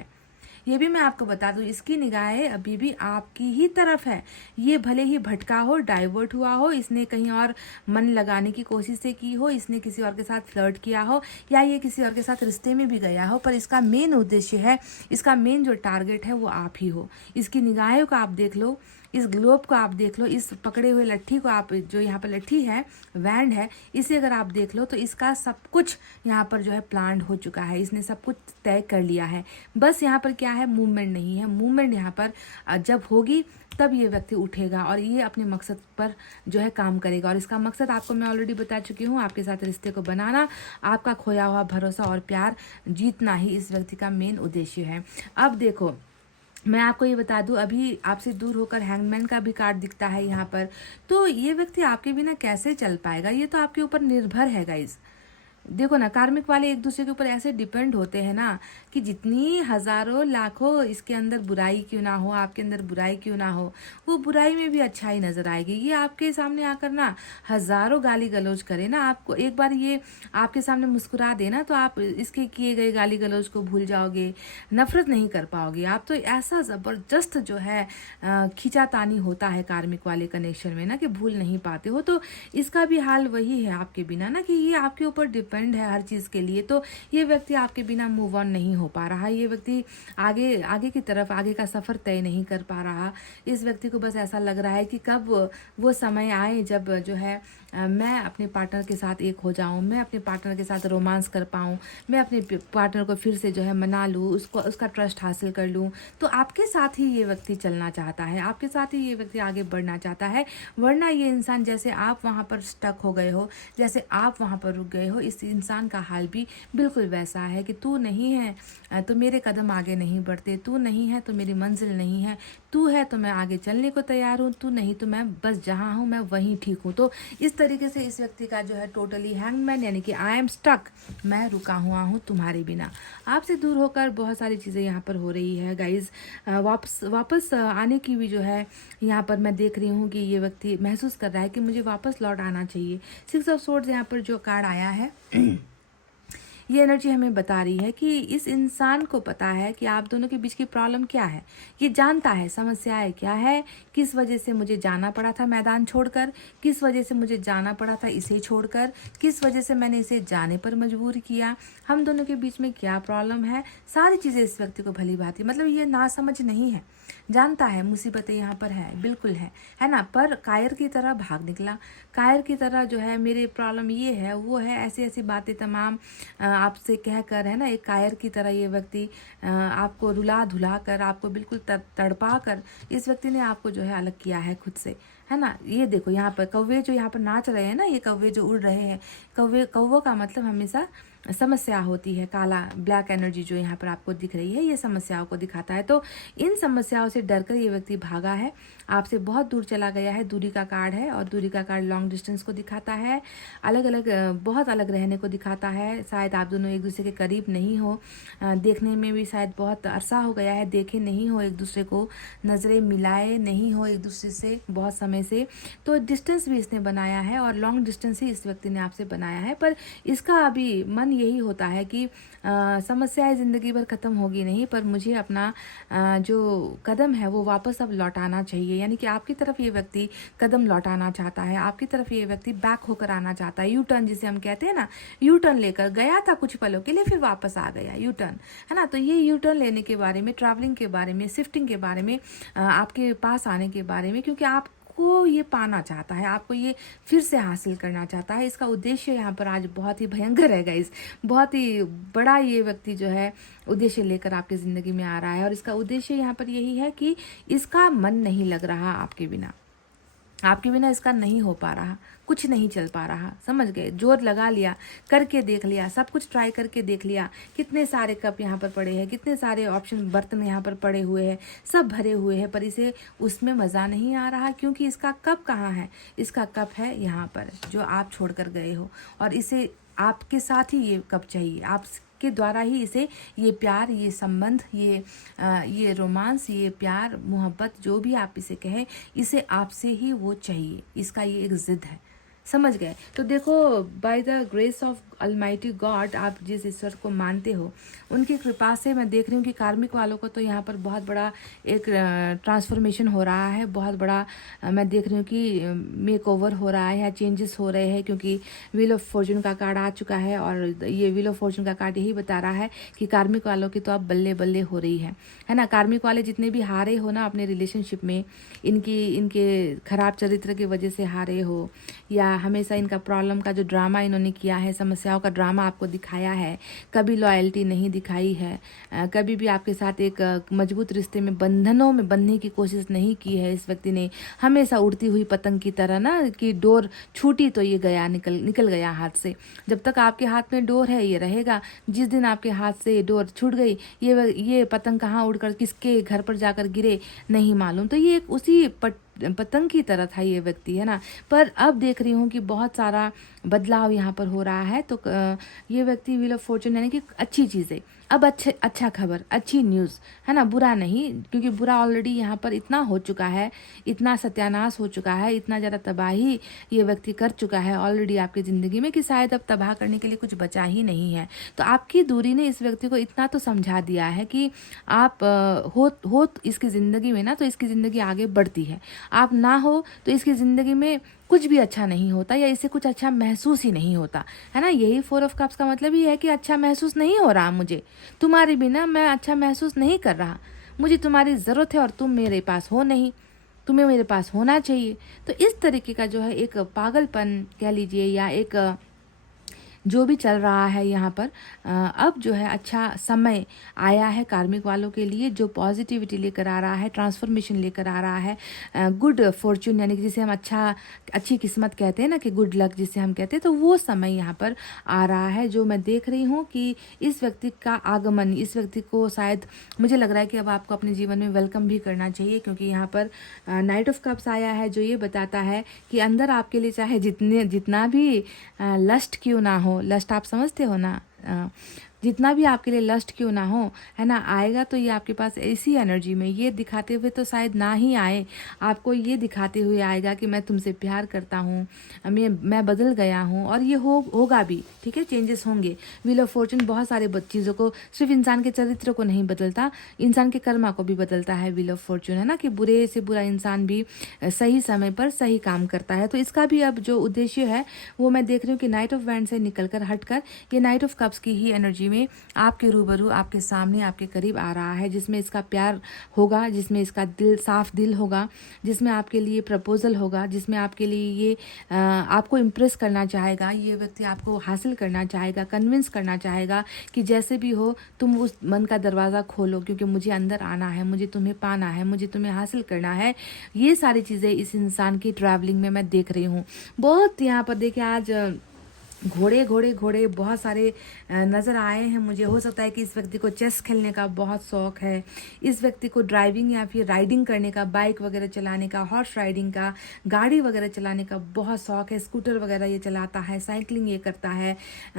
ये भी मैं आपको बता दूं, इसकी निगाहें अभी भी आपकी ही तरफ है। ये भले ही भटका हो, डाइवर्ट हुआ हो, इसने कहीं और मन लगाने की कोशिशें की हो, इसने किसी और के साथ फ्लर्ट किया हो, या ये किसी और के साथ रिश्ते में भी गया हो, पर इसका मेन उद्देश्य है, इसका मेन जो टारगेट है वो आप ही हो। इसकी निगाहों को आप देख लो, इस ग्लोब को आप देख लो, इस पकड़े हुए लट्ठी को आप, जो यहाँ पर लट्ठी है, वैंड है, इसे अगर आप देख लो तो इसका सब कुछ यहाँ पर जो है प्लान हो चुका है, इसने सब कुछ तय कर लिया है। बस यहाँ पर क्या है, मूवमेंट नहीं है। मूवमेंट यहाँ पर जब होगी तब ये व्यक्ति उठेगा और ये अपने मकसद पर जो है काम करेगा। और इसका मकसद आपको मैं ऑलरेडी बता चुकी हूँ, आपके साथ रिश्ते को बनाना, आपका खोया हुआ भरोसा और प्यार जीतना ही इस व्यक्ति का मेन उद्देश्य है। अब देखो, मैं आपको ये बता दूं, अभी आपसे दूर होकर हैंगमैन का भी कार्ड दिखता है यहाँ पर। तो ये व्यक्ति आपके बिना कैसे चल पाएगा, ये तो आपके ऊपर निर्भर है गाइज। देखो ना, कार्मिक वाले एक दूसरे के ऊपर ऐसे डिपेंड होते हैं ना, कि जितनी हजारों लाखों इसके अंदर बुराई क्यों ना हो, आपके अंदर बुराई क्यों ना हो, वो बुराई में भी अच्छाई नजर आएगी। ये आपके सामने आकर ना हजारों गाली गलौज करे ना, आपको एक बार ये आपके सामने मुस्कुरा देना तो आप इसके किए गए गाली गलौज को भूल जाओगे, नफरत नहीं कर पाओगे आप। तो ऐसा जबरदस्त जो है खींचातानी होता है कार्मिक वाले कनेक्शन में ना, कि भूल नहीं पाते हो। तो इसका भी हाल वही है आपके बिना ना, कि ये आपके ऊपर डिपेंड है हर चीज़ के लिए। तो ये व्यक्ति आपके बिना मूव ऑन नहीं हो पा रहा, ये व्यक्ति आगे आगे की तरफ आगे का सफ़र तय नहीं कर पा रहा। इस व्यक्ति को बस ऐसा लग रहा है कि कब वो समय आए जब जो है मैं अपने पार्टनर के साथ एक हो जाऊं, मैं अपने पार्टनर के साथ रोमांस कर पाऊं, मैं अपने पार्टनर को फिर से जो है मना लूं, उसका ट्रस्ट हासिल कर लूं। तो आपके साथ ही ये व्यक्ति चलना चाहता है, आपके साथ ही ये व्यक्ति आगे बढ़ना चाहता है। वरना ये इंसान, जैसे आप वहाँ पर स्टक हो गए हो, जैसे आप वहाँ पर रुक गए हो, इस इंसान का हाल भी बिल्कुल वैसा है कि तू नहीं है तो मेरे कदम आगे नहीं बढ़ते, तू नहीं है तो मेरी मंजिल नहीं है, तू है तो मैं आगे चलने को तैयार हूँ, तू नहीं तो मैं बस जहाँ हूँ मैं वहीं ठीक हूँ। तो इस तरीके से इस व्यक्ति का जो है टोटली हैंगमैन, यानी कि आई एम स्टक, मैं रुका हुआ हूँ तुम्हारे बिना। आपसे दूर होकर बहुत सारी चीज़ें यहाँ पर हो रही है गाइज। वापस आने की भी जो है यहाँ पर मैं देख रही हूँ कि ये व्यक्ति महसूस कर रहा है कि मुझे वापस लौट आना चाहिए। 6 ऑफ सोर्ड्स यहाँ पर जो कार्ड आया है ये एनर्जी हमें बता रही है कि इस इंसान को पता है कि आप दोनों के बीच की प्रॉब्लम क्या है, ये जानता है समस्याएं क्या है, किस वजह से मुझे जाना पड़ा था मैदान छोड़कर, किस वजह से मुझे जाना पड़ा था इसे छोड़कर, किस वजह से मैंने इसे जाने पर मजबूर किया, हम दोनों के बीच में क्या प्रॉब्लम है, सारी चीज़ें इस व्यक्ति को भली भांति, मतलब ये नासमझ नहीं है, जानता है मुसीबतें यहाँ पर है, बिल्कुल है ना। पर कायर की तरह भाग निकला, कायर की तरह जो है मेरे प्रॉब्लम ये है वो है, ऐसी ऐसी बातें तमाम आपसे कहकर, है ना, एक कायर की तरह ये व्यक्ति आपको रुला धुला कर, आपको बिल्कुल तड़पा कर इस व्यक्ति ने आपको जो है अलग किया है खुद से, है ना। ये देखो यहाँ पर कौवे जो यहाँ पर नाच रहे हैं ना, ये कौवे जो उड़ रहे हैं, कौवों का मतलब हमेशा समस्या होती है। काला ब्लैक एनर्जी जो यहाँ पर आपको दिख रही है ये समस्याओं को दिखाता है। तो इन समस्याओं से डरकर ये व्यक्ति भागा है, आपसे बहुत दूर चला गया है। दूरी का कार्ड है और दूरी का कार्ड लॉन्ग डिस्टेंस को दिखाता है, अलग अलग बहुत अलग रहने को दिखाता है। शायद आप दोनों एक दूसरे के करीब नहीं हो, देखने में भी शायद बहुत अरसा हो गया है, देखे नहीं हो एक दूसरे को, नज़रें मिलाए नहीं हो एक दूसरे से बहुत समय से। तो डिस्टेंस भी इसने बनाया है और लॉन्ग डिस्टेंस ही इस व्यक्ति ने आपसे बनाया है। पर इसका अभी मन मन यही होता है कि समस्याएं ज़िंदगी भर ख़त्म होगी नहीं, पर मुझे अपना जो कदम है वो वापस अब लौटाना चाहिए। यानी कि आपकी तरफ ये व्यक्ति कदम लौटाना चाहता है, आपकी तरफ ये व्यक्ति बैक होकर आना चाहता है। यू टर्न जिसे हम कहते हैं ना, यू टर्न लेकर गया था कुछ पलों के लिए, फिर वापस आ गया, यू टर्न, है ना। तो ये यू टर्न लेने के बारे में, ट्रैवलिंग के बारे में, शिफ्टिंग के बारे में, आपके पास आने के बारे में, क्योंकि आप को ये पाना चाहता है, आपको ये फिर से हासिल करना चाहता है। इसका उद्देश्य यहाँ पर आज बहुत ही भयंकर है गाइस, बहुत ही बड़ा ये व्यक्ति जो है उद्देश्य लेकर आपकी ज़िंदगी में आ रहा है। और इसका उद्देश्य यहाँ पर यही है कि इसका मन नहीं लग रहा आपके बिना, आपके बिना इसका नहीं हो पा रहा, कुछ नहीं चल पा रहा, समझ गए। जोर लगा लिया, करके देख लिया, सब कुछ ट्राई करके देख लिया, कितने सारे कप यहाँ पर पड़े हैं, कितने सारे ऑप्शन बर्तन यहाँ पर पड़े हुए हैं, सब भरे हुए हैं, पर इसे उसमें मज़ा नहीं आ रहा, क्योंकि इसका कप कहाँ है? इसका कप है यहाँ पर, जो आप छोड़ कर गए हो, और इसे आपके साथ ही ये कप चाहिए, आप के द्वारा ही इसे, ये प्यार, ये संबंध, ये रोमांस, ये प्यार, मोहब्बत, जो भी आप इसे कहें, इसे आपसे ही वो चाहिए। इसका ये एक ज़िद है, समझ गए। तो देखो, by the grace of Almighty God, आप जिस ईश्वर को मानते हो उनकी कृपा से मैं देख रही हूँ कि कार्मिक वालों को तो यहाँ पर बहुत बड़ा एक ट्रांसफॉर्मेशन हो रहा है, बहुत बड़ा मैं देख रही हूँ कि मेक ओवर हो रहा है या चेंजेस हो रहे हैं, क्योंकि व्हील ऑफ फॉर्चून का कार्ड आ चुका है। और ये व्हील ऑफ फॉर्चून का कार्ड यही बता रहा है कि कार्मिक वालों की तो अब बल्ले बल्ले हो रही है ना। कार्मिक वाले जितने भी हारे हो ना अपने रिलेशनशिप में, इनके खराब चरित्र की वजह से हारे हो, या हमेशा इनका प्रॉब्लम का जो ड्रामा इन्होंने किया है, समस्याओं का ड्रामा आपको दिखाया है, कभी लॉयल्टी नहीं दिखाई है, कभी भी आपके साथ एक मजबूत रिश्ते में, बंधनों में बंधने की कोशिश नहीं की है इस व्यक्ति ने। हमेशा उड़ती हुई पतंग की तरह ना, कि डोर छूटी तो ये गया, निकल गया हाथ से। जब तक आपके हाथ में डोर है ये रहेगा, जिस दिन आपके हाथ से डोर छूट गई, ये पतंग कहाँ उड़कर किसके घर पर जाकर गिरे नहीं मालूम। तो ये उसी पतंग की तरह था ये व्यक्ति, है ना। पर अब देख रही हूँ कि बहुत सारा बदलाव यहाँ पर हो रहा है। तो ये व्यक्ति व्हील ऑफ फॉर्चून यानी कि अच्छी चीज़ें, अब अच्छा खबर, अच्छी न्यूज़, है ना, बुरा नहीं, क्योंकि बुरा ऑलरेडी यहाँ पर इतना हो चुका है, इतना सत्यानाश हो चुका है, इतना ज़्यादा तबाही ये व्यक्ति कर चुका है ऑलरेडी आपकी ज़िंदगी में, कि शायद अब तबाह करने के लिए कुछ बचा ही नहीं है। तो आपकी दूरी ने इस व्यक्ति को इतना तो समझा दिया है कि आप हो इसकी ज़िंदगी में ना, तो इसकी ज़िंदगी आगे बढ़ती है। आप ना हो तो इसकी ज़िंदगी में कुछ भी अच्छा नहीं होता, या इससे कुछ अच्छा महसूस ही नहीं होता, है ना। यही 4 ऑफ कप्स का मतलब ही है कि अच्छा महसूस नहीं हो रहा मुझे, तुम्हारे बिना मैं अच्छा महसूस नहीं कर रहा, मुझे तुम्हारी ज़रूरत है और तुम मेरे पास हो नहीं, तुम्हें मेरे पास होना चाहिए। तो इस तरीके का जो है एक पागलपन कह लीजिए, या एक जो भी चल रहा है यहाँ पर, अब जो है अच्छा समय आया है कार्मिक वालों के लिए, जो पॉजिटिविटी लेकर आ रहा है, ट्रांसफॉर्मेशन लेकर आ रहा है, गुड फॉर्चून, यानी कि जिसे हम अच्छी किस्मत कहते हैं ना, कि गुड लक जिसे हम कहते हैं, तो वो समय यहाँ पर आ रहा है, जो मैं देख रही हूँ कि इस व्यक्ति का आगमन, इस व्यक्ति को शायद मुझे लग रहा है कि अब आपको अपने जीवन में वेलकम भी करना चाहिए, क्योंकि यहाँ पर नाइट ऑफ कप्स आया है, जो ये बताता है कि अंदर आपके लिए चाहे जितना भी लस्ट क्यों ना हो, लस्ट आप समझते हो ना, जितना भी आपके लिए लस्ट क्यों ना हो, है ना, आएगा तो ये आपके पास ऐसी एनर्जी में, ये दिखाते हुए तो शायद ना ही आए, आपको ये दिखाते हुए आएगा कि मैं तुमसे प्यार करता हूँ, मैं बदल गया हूँ, और ये होगा भी, ठीक है, चेंजेस होंगे। व्हील ऑफ फॉर्चून बहुत सारे चीज़ों को, सिर्फ इंसान के चरित्र को नहीं बदलता, इंसान के कर्मा को भी बदलता है व्हील ऑफ फॉर्चून, है ना, कि बुरे से बुरा इंसान भी सही समय पर सही काम करता है। तो इसका भी अब जो उद्देश्य है वो मैं देख रही हूँ कि नाइट ऑफ वैंड से निकलकर हटकर ये नाइट ऑफ कप्स की ही एनर्जी में आपके रूबरू, आपके सामने, आपके करीब आ रहा है, जिसमें इसका प्यार होगा, जिसमें इसका साफ दिल होगा, जिसमें आपके लिए प्रपोजल होगा, जिसमें आपके लिए ये आपको इम्प्रेस करना चाहेगा, ये व्यक्ति आपको हासिल करना चाहेगा, कन्विंस करना चाहेगा कि जैसे भी हो तुम उस मन का दरवाज़ा खोलो, क्योंकि मुझे अंदर आना है, मुझे तुम्हें पाना है, मुझे तुम्हें हासिल करना है। ये सारी चीज़ें इस इंसान की ट्रैवलिंग में मैं देख रही हूँ। बहुत यहाँ पर देखिए आज घोड़े बहुत सारे नज़र आए हैं मुझे। हो सकता है कि इस व्यक्ति को चेस खेलने का बहुत शौक है, इस व्यक्ति को ड्राइविंग या फिर राइडिंग करने का, बाइक वगैरह चलाने का, हॉर्स राइडिंग का, गाड़ी वगैरह चलाने का बहुत शौक है, स्कूटर वगैरह ये चलाता है, साइकिलिंग ये करता है,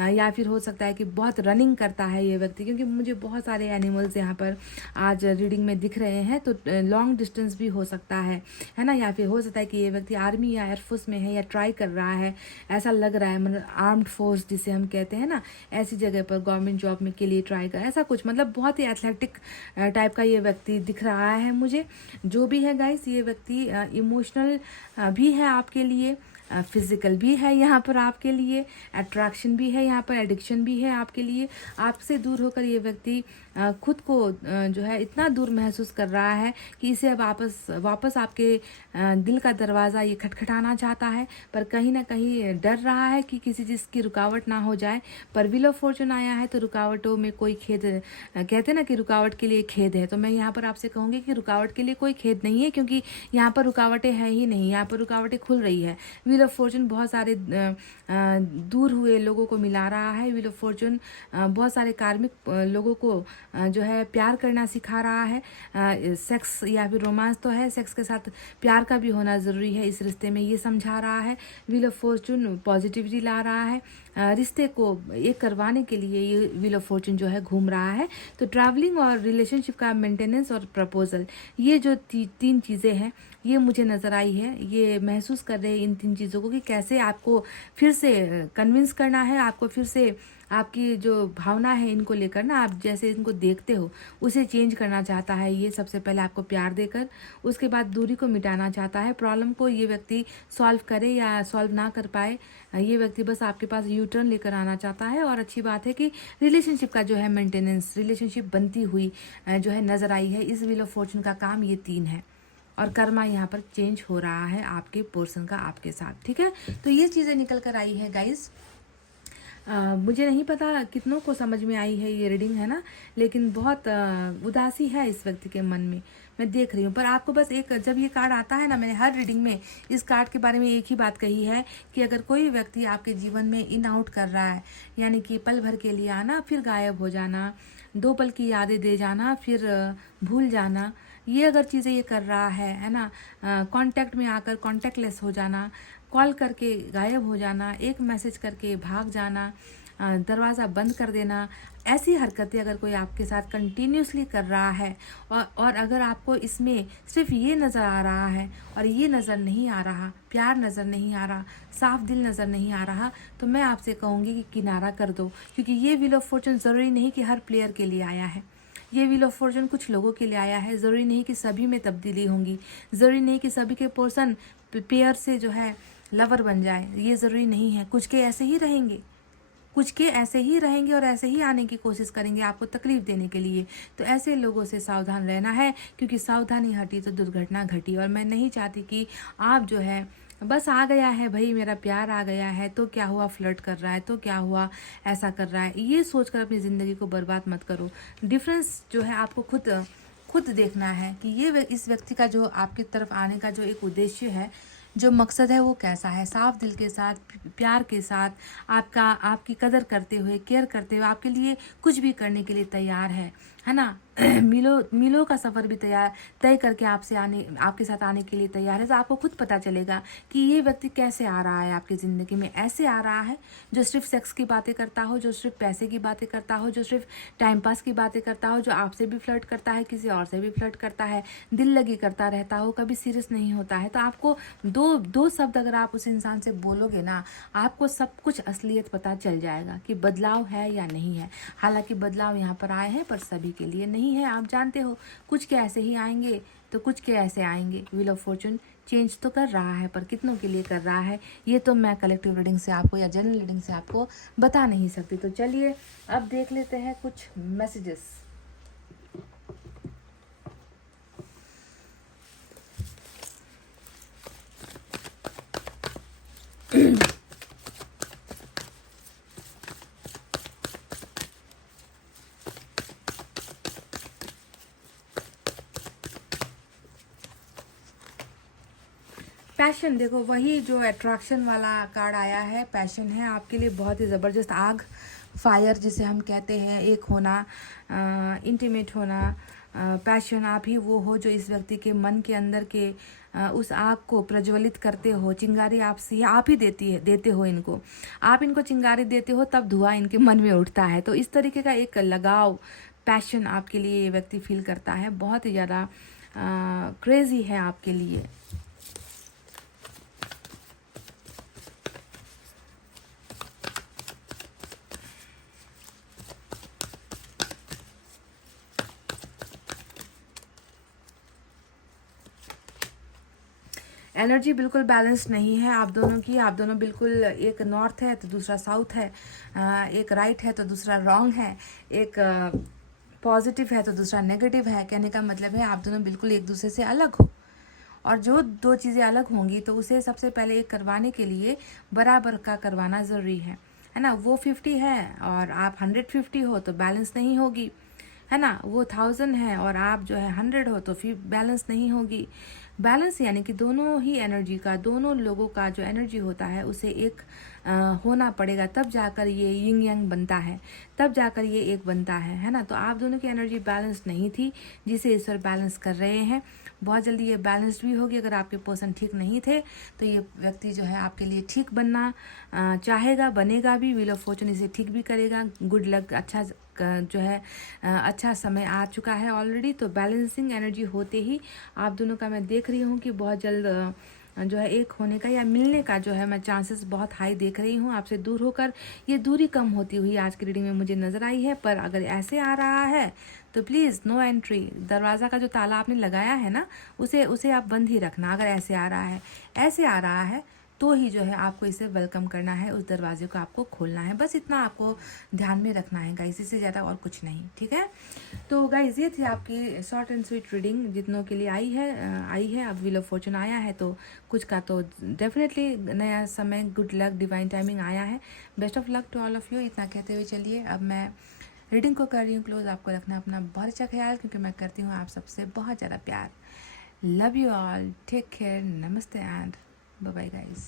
या फिर हो सकता है कि बहुत रनिंग करता है ये व्यक्ति, क्योंकि मुझे बहुत सारे एनिमल्स यहाँ पर आज रीडिंग में दिख रहे हैं। तो लॉन्ग डिस्टेंस भी हो सकता है ना, या फिर हो सकता है कि ये व्यक्ति आर्मी या एयरफोर्स में है या ट्राई कर रहा है, ऐसा लग रहा है, मतलब आर्म्ड फोर्स जिसे हम कहते हैं ना, ऐसी जगह पर गवर्नमेंट जॉब में के लिए ट्राई कर, ऐसा कुछ, मतलब बहुत ही एथलेटिक टाइप का ये व्यक्ति दिख रहा है मुझे। जो भी है गाइस, ये व्यक्ति इमोशनल भी है आपके लिए, फिजिकल भी है यहाँ पर आपके लिए, अट्रैक्शन भी है यहाँ पर, एडिक्शन भी है आपके लिए। आपसे दूर होकर ये व्यक्ति खुद को जो है इतना दूर महसूस कर रहा है कि इसे अब वापस आपके दिल का दरवाज़ा ये खटखटाना चाहता है, पर कहीं ना कहीं डर रहा है कि किसी चीज़ की रुकावट ना हो जाए। पर व्हील ऑफ फॉर्चून आया है तो रुकावटों में कोई खेद, कहते हैं ना कि रुकावट के लिए खेद है, तो मैं यहाँ पर आपसे कहूँगी कि रुकावट के लिए कोई खेद नहीं है, क्योंकि यहाँ पर रुकावटें हैं ही नहीं, यहाँ पर रुकावटें खुल रही है। व्हील ऑफ फॉर्चून बहुत सारे दूर हुए लोगों को मिला रहा है। व्हील ऑफ फॉर्चून बहुत सारे कार्मिक लोगों को जो है प्यार करना सिखा रहा है। सेक्स या फिर रोमांस तो है, सेक्स के साथ प्यार का भी होना ज़रूरी है इस रिश्ते में, ये समझा रहा है। व्हील ऑफ फॉर्चून पॉजिटिविटी ला रहा है, रिश्ते को एक करवाने के लिए ये व्हील ऑफ फॉर्चून जो है घूम रहा है। तो ट्रैवलिंग और रिलेशनशिप का मेंटेनेंस और प्रपोजल, ये जो तीन चीज़ें हैं ये मुझे नज़र आई है। ये महसूस कर रहे हैं इन तीन चीज़ों को कि कैसे आपको फिर से कन्विंस करना है, आपको फिर से आपकी जो भावना है इनको लेकर ना, आप जैसे इनको देखते हो उसे चेंज करना चाहता है ये। सबसे पहले आपको प्यार देकर, उसके बाद दूरी को मिटाना चाहता है। प्रॉब्लम को ये व्यक्ति सॉल्व करे या सॉल्व ना कर पाए, ये व्यक्ति बस आपके पास यू टर्न लेकर आना चाहता है। और अच्छी बात है कि रिलेशनशिप का जो है मेंटेनेंस, रिलेशनशिप बनती हुई जो है नज़र आई है। इस व्हील ऑफ फॉर्चून का काम ये 3 है, और कर्मा यहाँ पर चेंज हो रहा है आपके पर्सन का आपके साथ, ठीक है। तो ये चीज़ें निकल कर आई है गाइस। मुझे नहीं पता कितनों को समझ में आई है ये रीडिंग, है ना, लेकिन बहुत उदासी है इस व्यक्ति के मन में, मैं देख रही हूँ। पर आपको बस एक, जब ये कार्ड आता है ना, मैंने हर रीडिंग में इस कार्ड के बारे में एक ही बात कही है कि अगर कोई व्यक्ति आपके जीवन में इन आउट कर रहा है, यानी कि पल भर के लिए आना फिर गायब हो जाना, 2 पल की यादें दे जाना फिर भूल जाना, ये अगर चीज़ें ये कर रहा है ना, कांटेक्ट में आकर कांटेक्टलेस हो जाना, कॉल करके गायब हो जाना, एक मैसेज करके भाग जाना, दरवाज़ा बंद कर देना, ऐसी हरकतें अगर कोई आपके साथ कंटिन्यूसली कर रहा है, और अगर आपको इसमें सिर्फ ये नज़र आ रहा है और ये नज़र नहीं आ रहा, प्यार नज़र नहीं आ रहा, साफ दिल नज़र नहीं आ रहा, तो मैं आपसे कहूँगी कि किनारा कर दो। क्योंकि ये व्हील ऑफ फॉर्चून ज़रूरी नहीं कि हर प्लेयर के लिए आया है, ये व्हील ऑफ फॉर्चून कुछ लोगों के लिए आया है। ज़रूरी नहीं कि सभी में तब्दीली होंगी, ज़रूरी नहीं कि सभी के पर्सन पेयर से जो है लवर बन जाए, ये ज़रूरी नहीं है। कुछ के ऐसे ही रहेंगे, कुछ के ऐसे ही रहेंगे और ऐसे ही आने की कोशिश करेंगे आपको तकलीफ देने के लिए। तो ऐसे लोगों से सावधान रहना है, क्योंकि सावधानी हटी तो दुर्घटना घटी। और मैं नहीं चाहती कि आप जो है बस आ गया है भाई मेरा प्यार आ गया है तो क्या हुआ, फ्लर्ट कर रहा है तो क्या हुआ, ऐसा कर रहा है, ये सोचकर अपनी ज़िंदगी को बर्बाद मत करो। डिफरेंस जो है आपको खुद देखना है कि ये इस व्यक्ति का जो आपकी तरफ आने का जो एक उद्देश्य है, जो मकसद है वो कैसा है। साफ दिल के साथ, प्यार के साथ, आपकी कदर करते हुए, केयर करते हुए, आपके लिए कुछ भी करने के लिए तैयार है ना। मीलों का सफ़र भी तय करके आपके साथ आने के लिए तैयार है। तो आपको खुद पता चलेगा कि ये व्यक्ति कैसे आ रहा है आपकी ज़िंदगी में। ऐसे आ रहा है जो सिर्फ सेक्स की बातें करता हो, जो सिर्फ पैसे की बातें करता हो, जो सिर्फ टाइम पास की बातें करता हो, जो आपसे भी फ्लर्ट करता है, किसी और से भी फ्लर्ट करता है, दिल लगी करता रहता हो, कभी सीरियस नहीं होता है। तो आपको दो शब्द अगर आप उस इंसान से बोलोगे ना, आपको सब कुछ असलियत पता चल जाएगा कि बदलाव है या नहीं है। हालांकि बदलाव यहाँ पर आए हैं पर सभी के लिए नहीं है, आप जानते हो। कुछ के ऐसे ही आएंगे तो कुछ के ऐसे आएंगे। व्हील ऑफ फॉर्चून चेंज तो कर रहा है, पर कितनों के लिए कर रहा है ये तो मैं कलेक्टिव रीडिंग से आपको या जनरल रीडिंग से आपको बता नहीं सकती। तो चलिए अब देख लेते हैं कुछ मैसेजेस। पैशन, देखो वही जो अट्रैक्शन वाला कार्ड आया है, पैशन है आपके लिए बहुत ही ज़बरदस्त आग, फायर जिसे हम कहते हैं, एक होना, इंटीमेट होना। पैशन आप ही वो हो जो इस व्यक्ति के मन के अंदर के उस आग को प्रज्वलित करते हो। चिंगारी आप ही देते हो इनको, आप इनको चिंगारी देते हो तब धुआं इनके मन में उठता है। तो इस तरीके का एक लगाव, पैशन आपके लिए ये व्यक्ति फील करता है, बहुत ही ज़्यादा क्रेजी है आपके लिए। एनर्जी बिल्कुल बैलेंस नहीं है आप दोनों की। आप दोनों बिल्कुल, एक नॉर्थ है तो दूसरा साउथ है, एक राइट है तो दूसरा रॉन्ग है, एक पॉजिटिव है तो दूसरा नेगेटिव है। कहने का मतलब है आप दोनों बिल्कुल एक दूसरे से अलग हो, और जो दो चीज़ें अलग होंगी तो उसे सबसे पहले एक करवाने के लिए बराबर का करवाना ज़रूरी है ना। वो 50 है और आप 150 हो तो बैलेंस नहीं होगी, है ना। वो 1000 है और आप जो है 100 हो तो फिर बैलेंस नहीं होगी। बैलेंस यानी कि दोनों ही एनर्जी का, दोनों लोगों का जो एनर्जी होता है उसे एक होना पड़ेगा, तब जाकर ये यिंग यांग बनता है, तब जाकर ये एक बनता है ना। तो आप दोनों की एनर्जी बैलेंस नहीं थी, जिसे ईश्वर बैलेंस कर रहे हैं। बहुत जल्दी ये बैलेंस्ड भी होगी। अगर आपके पर्सन ठीक नहीं थे तो ये व्यक्ति जो है आपके लिए ठीक बनना चाहेगा, बनेगा भी। व्हील ऑफ फॉर्चून इसे ठीक भी करेगा। गुड लक, अच्छा जो है अच्छा समय आ चुका है ऑलरेडी। तो बैलेंसिंग एनर्जी होते ही आप दोनों का मैं देख रही हूँ कि बहुत जल्द जो है एक होने का या मिलने का जो है मैं चांसेस बहुत हाई देख रही हूँ। आपसे दूर होकर ये दूरी कम होती हुई आज की रीडिंग में मुझे नज़र आई है। पर अगर ऐसे आ रहा है तो प्लीज़ नो एंट्री। दरवाज़ा का जो ताला आपने लगाया है ना, उसे आप बंद ही रखना। अगर ऐसे आ रहा है, ऐसे आ रहा है तो ही जो है आपको इसे वेलकम करना है, उस दरवाजे को आपको खोलना है। बस इतना आपको ध्यान में रखना है गाइस, इससे ज़्यादा और कुछ नहीं, ठीक है। तो गाइस ये थी आपकी शॉर्ट एंड स्वीट रीडिंग जितनों के लिए आई है। अब व्हील ऑफ फॉर्चून आया है तो कुछ का तो डेफिनेटली नया समय, गुड लक, डिवाइन टाइमिंग आया है। Best of luck to all of you. इतना कहते हुए चलिए अब मैं रीडिंग को कर रही हूँ क्लोज। आपको रखना अपना बहुत अच्छा ख्याल, क्योंकि मैं करती हूँ आप सबसे बहुत ज़्यादा प्यार। Love you all, take care, नमस्ते एंड बाय बाय गाइस।